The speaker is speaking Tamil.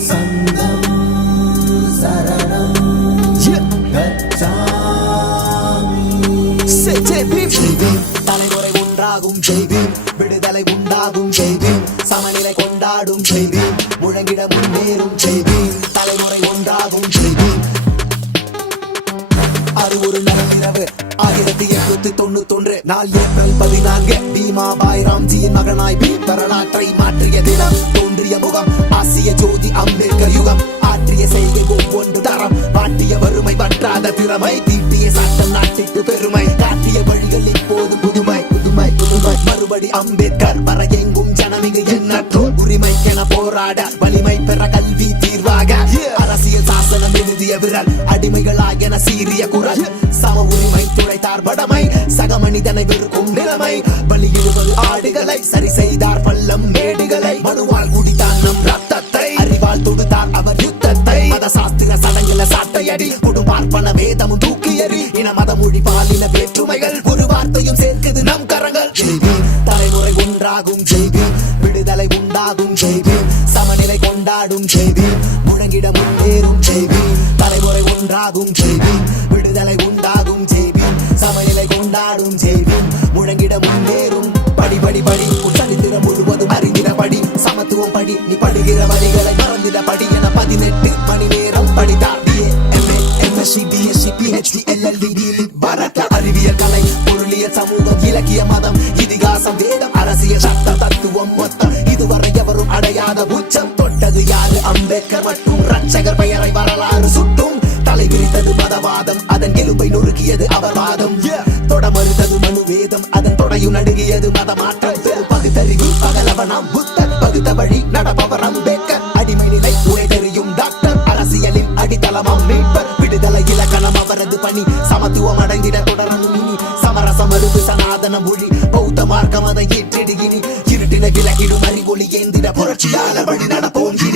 சங்கம் சரணம் தலைமுறை ஒன்றாகும் செய்வேன் விடுதலை உண்டாகும் செய்வேன் சமநிலை கொண்டாடும் செய்வேன் முழங்கிட முன்னேறும் செய்வேன் தலைமுறை ஒன்றாகும் செய்வேன் அது ஒரு நள்ளிரவு ஆயிரத்தி எண்ணூத்தி தொண்ணூத்தொன்று நாள் ஏப்ரல் பதினான்கு பீமா பாய் ராம்ஜியின் மகனாய் பீம் வரலாற்றை மாற்றிய தினம் தோன்றிய முகம் ஆசிய ஜோதி திறமை தீட்டிய சட்டம் நாட்டிற்கு பெருமை. காட்டிய வழிகள் இப்போது புதுமை. புதுமை புதுமை. மறுபடி அம்பேத்கர் வர எங்கும் ஜனமிகு எண்ணற்றோர் உரிமைக்கென போராட வலிமை பெற கல்வி தீர்வாக. அரசியல் சாசனம் எழுதிய விரல் அடிமைகளாய் என சீரிய குரல் சம உரிமை துடைத்தார் படமை சக மனிதனை வெறுக்கும் நிலைமை. பலியிடுவது ஆடுகளை சரி செய்தார் பள்ளம் மேடுகளை. இன மத மொழி பாலின வேற்றுமைகள் ஒரு வார்த்தையும் சேர்க்குது நம் கரங்கள். ஜெய்பி தலைமுறை ஒன்றாகும் ஜெய்பி விடுதலை உண்டாகும் ஜெய்பி சமநிலை கொண்டாடும் ஜெய்பி முழங்கிட முன்னேறும் ஜெய்பி தலைமுறை ஒன்றாகும் ஜெய்பி விடுதலை உண்டாகும் ஜெய்பி சமநிலை கொண்டாடும் ஜெய்பி முழங்கிட முன்னேறும். படி படி படி. உச்சரித்திர முழுவதும் அறிந்திட படி. சமத்துவம் படி. நீ படுகிற வரிகளை மறந்திட படி. எம்எஸ்சி பரத அறிவியல் கலை பொருளியல் சமூகம் இலக்கிய மதம் இதிகாசம் வேதம் அரசியல் சட்ட தத்துவம் மொத்தம் இதுவரை எவரும் அடையாத உச்சம் தொட்டது யாரு அம்பேத்கர் மற்றும் ரட்சகர் பெயரை வரலாறு சுட்டும் தலை விரித்தது மதவாதம் அதன் எலும்பை நொறுக்கியது தொட மறுத்தது மனு வேதம் அதன் தொடையும் நடுங்கியது மதமாற்றம் பகுத்தறிவு பகலவனாம் புத்தர் பகுத்த வழி நடப்பவர் அம்பே பணி. சமத்துவம் அடைந்திட தொடரணும் இனி. சமரசம் மறுப்பு சனாதன மொழி. பௌத்த மார்க்கம் அதை ஏற்றிடுகினி இருட்டின விலகிடும் அறிவொளி ஏந்திட புரட்சியாளர் வழி நடப்போம்.